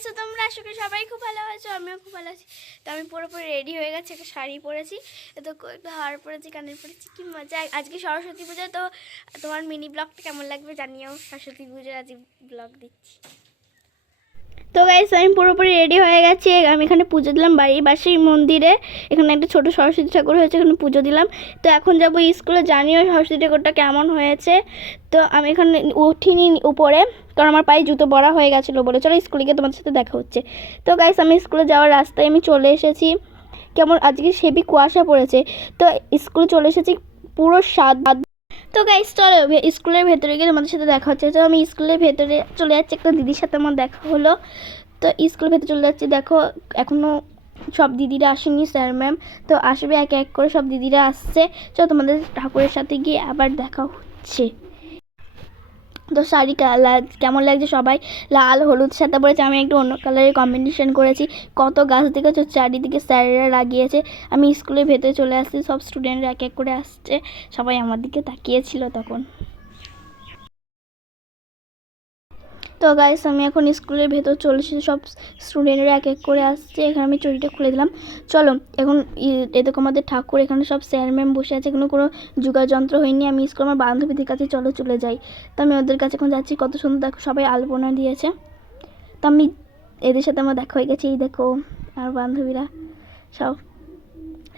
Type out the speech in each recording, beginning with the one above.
আছো তোমরা আশা করি সবাই খুব ভালো আছো, আমিও খুব ভালো আছি। তো আমি পুরোপুরি রেডি হয়ে গেছি, একটা শাড়ি পরেছি। তো হার পরেছি, কানের পরেছি, কি মজা। আজকে সরস্বতী পুজো, তো তোমার মিনি ব্লগটা কেমন লাগবে জানিও। সরস্বতী পুজোর আজকে ব্লগ দিচ্ছি তো গাইস আমি পুরোপুরি রেডি হয়ে গেছি। আমি এখানে পুজো দিলাম বাড়ির পাশেই মন্দিরে। এখানে একটা ছোট সরস্বতী ঠাকুর হয়েছে, এখানে পুজো দিলাম। তো এখন যাব স্কুলে, জানিও সরস্বতী ঠাকুরটা কেমন হয়েছে। তো আমি এখানে উঠিনি উপরে, কারণ আমার পায়ে জুতো পরা হয়ে গেছিল বলে। চলো স্কুলে গিয়ে তোমাদের সাথে দেখা হচ্ছে। তো গাইস আমি স্কুলে যাওয়ার রাস্তায় আমি চলে এসেছি। কেমন, আজকে সেবি কুয়াশা পড়েছে। তো স্কুলে চলে এসেছি পুরো সাত তো গাইস চলো স্কুলের ভেতরে গিয়ে তোমাদের সাথে দেখা হচ্ছে। তো আমি স্কুলের ভেতরে চলে যাচ্ছি, একটা দিদির সাথে আমার দেখা হলো। তো স্কুলের ভেতরে চলে যাচ্ছি, দেখো এখনও সব দিদিরা আসেনি স্যার ম্যাম তো আসবে এক এক করে সব দিদিরা আসছে। চলো, তোমাদের ঠাকুরের সাথে গিয়ে আবার দেখা হচ্ছে। তো শাড়ি কালার কেমন লাগছে সবাই? লাল, হলুদ সাথে পরেছে। আমি একটু অন্য কালারের কম্বিনেশন করেছি। কত গাছ দেখেছ? চারিদিকে স্যারেরা লাগিয়েছে। আমি স্কুলের ভেতরে চলে আসছি। সব স্টুডেন্টরা এক এক করে আসছে। সবাই আমার দিকে তাকিয়েছিল তখন। তো গাইস আমি এখন স্কুলের ভেতর চলে এসেছি। সব স্টুডেন্টরা এক এক করে আসছে। এখানে আমি চুরিটা খুলে দিলাম। চলো, এখন ই- এ আমাদের ঠাকুর। এখানে সব স্যার ম্যাম বসে আছে। এখানে কোনো যোগাযন্ত্র হয়নি। আমি স্কুল আমার বান্ধবীদের কাছে চলো চলে যাই। তো আমি ওদের কাছে এখন যাচ্ছি। কত সুন্দর দেখো, সবাই আলপনা দিয়েছে। তো আমি এদের সাথে আমার দেখা হয়ে গেছে। এই দেখো, আর বান্ধবীরা সব,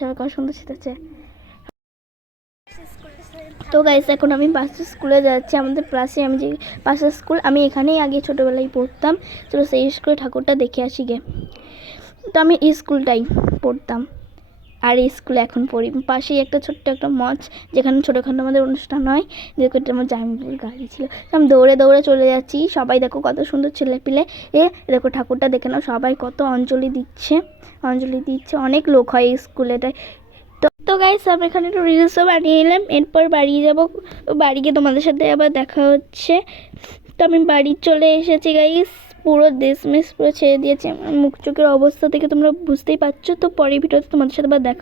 সবাই কত সুন্দর সেটাচ্ছে তো গাইস এখন আমি পাশের স্কুলে যাচ্ছি। আমাদের পাশে আমি যে পাশের স্কুল আমি এখানেই আগে ছোটোবেলায় পড়তাম। তো সেই স্কুলে ঠাকুরটা দেখে আসি গে। তো আমি এই স্কুলটাই পড়তাম। আর এই স্কুলে এখন পড়ি। পাশেই একটা ছোট্ট একটা মঞ্চ যেখানে ছোটোখাটো আমাদের অনুষ্ঠান হয়। এটা আমার জামিপুর গাড়ি ছিল আমি দৌড়ে দৌড়ে চলে যাচ্ছি। সবাই দেখো কত সুন্দর ছেলে পিলে এ, দেখো ঠাকুরটা দেখে নাও, সবাই কত অঞ্জলি দিচ্ছে। অঞ্জলি দিচ্ছে। অনেক লোক হয় এই স্কুলেটায় তো তো গাইস আমি এখানে একটু রিলসও বানিয়ে নিলাম। এরপর বাড়ি যাব। বাড়ি গিয়ে তোমাদের সাথে আবার দেখা হচ্ছে। তো আমি বাড়ি চলে এসেছি গাইস পুরো দেশমেশ পুরো ছেড়ে দিয়েছে। আমার মুখ চোখের অবস্থা থেকে তোমরা বুঝতেই পারছ। তো পরে ভিডিওতে তোমাদের সাথে আবার দেখা